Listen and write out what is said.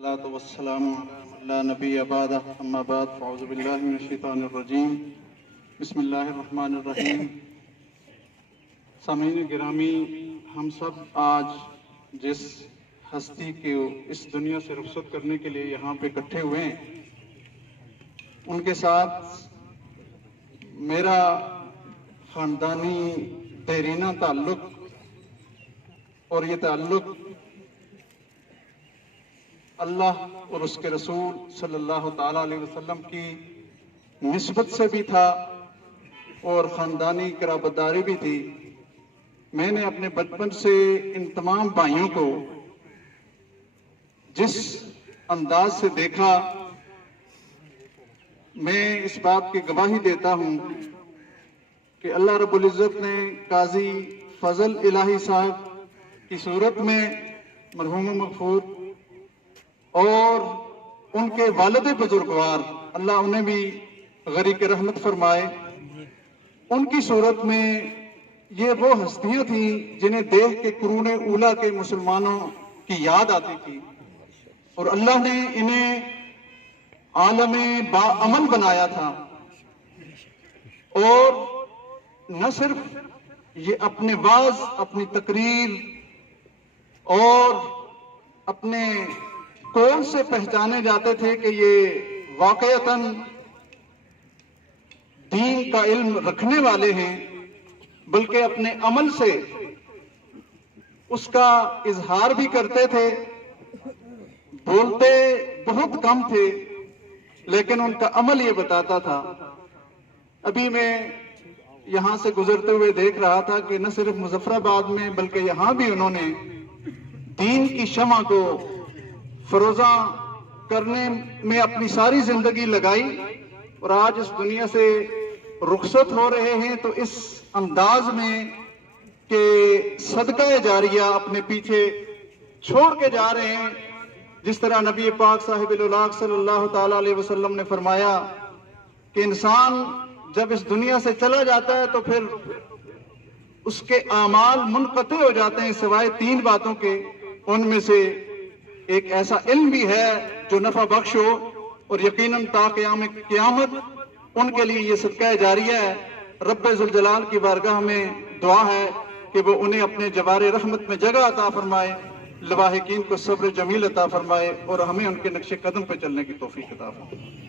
الصلاة والسلام على من لا نبی بعدہ اما بعد فاعوذ باللہ من الشیطان الرجیم بسم اللہ الرحمن الرحیم۔ سامعین گرامی، ہم سب آج جس ہستی کے اس دنیا سے رخصت کرنے کے لیے یہاں پہ اکٹھے ہوئے ہیں، ان کے ساتھ میرا خاندانی دیرینہ تعلق اور یہ تعلق اللہ اور اس کے رسول صلی اللہ تعالیٰ علیہ وسلم کی نسبت سے بھی تھا اور خاندانی قرابتداری بھی تھی۔ میں نے اپنے بچپن سے ان تمام بھائیوں کو جس انداز سے دیکھا، میں اس بات کی گواہی دیتا ہوں کہ اللہ رب العزت نے قاضی فضل الہی صاحب کی صورت میں مرحوم و مغفور اور ان کے والد بزرگوار، اللہ انہیں بھی غریق رحمت فرمائے، ان کی صورت میں یہ وہ ہستیاں تھیں جنہیں دیکھ کے قرون اولیٰ کے مسلمانوں کی یاد آتی تھی، اور اللہ نے انہیں عالم باعمل بنایا تھا۔ اور نہ صرف یہ اپنے واعظ، اپنی تقریر اور اپنے قول سے پہچانے جاتے تھے کہ یہ واقعتاً دین کا علم رکھنے والے ہیں، بلکہ اپنے عمل سے اس کا اظہار بھی کرتے تھے۔ بولتے بہت کم تھے لیکن ان کا عمل یہ بتاتا تھا۔ ابھی میں یہاں سے گزرتے ہوئے دیکھ رہا تھا کہ نہ صرف مظفر آباد میں بلکہ یہاں بھی انہوں نے دین کی شمع کو فروزاں کرنے میں اپنی ساری زندگی لگائی، اور آج اس دنیا سے رخصت ہو رہے ہیں تو اس انداز میں کہ صدقہ جاریہ اپنے پیچھے چھوڑ کے جا رہے ہیں، جس طرح نبی پاک صاحب الاولاق صلی اللہ تعالیٰ علیہ وسلم نے فرمایا کہ انسان جب اس دنیا سے چلا جاتا ہے تو پھر اس کے اعمال منقطع ہو جاتے ہیں سوائے تین باتوں کے۔ ان میں سے ایک ایسا علم بھی ہے جو نفع بخش ہو، اور یقیناً تا قیام قیامت ان کے لیے یہ صدقہ جاریہ ہے۔ رب ذوالجلال کی بارگاہ میں دعا ہے کہ وہ انہیں اپنے جوار رحمت میں جگہ عطا فرمائے، لواحقین کو صبر جمیل عطا فرمائے، اور ہمیں ان کے نقش قدم پہ چلنے کی توفیق عطا فرمائے۔